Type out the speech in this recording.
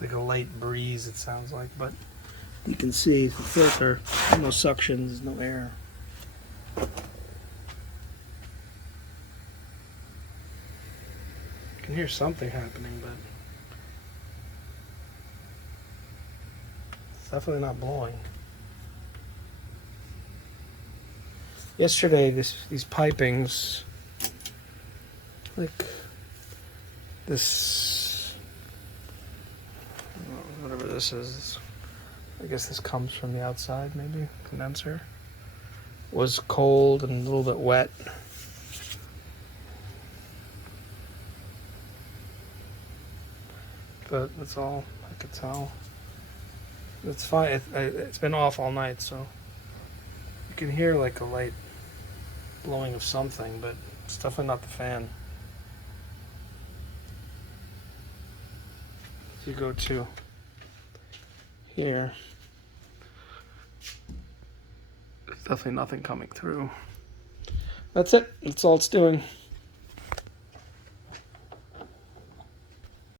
It's like a light breeze, it sounds like, but you can see the filter, no suctions, no air. You can hear something happening, but it's definitely not blowing. Yesterday, these pipings, like this, whatever this is, I guess this comes from the outside, maybe, condenser, was cold and a little bit wet. But that's all I could tell. It's fine. It's been off all night, so you can hear like a light blowing of something, but it's definitely not the fan. If you go to here, there's definitely nothing coming through. That's it. That's all it's doing.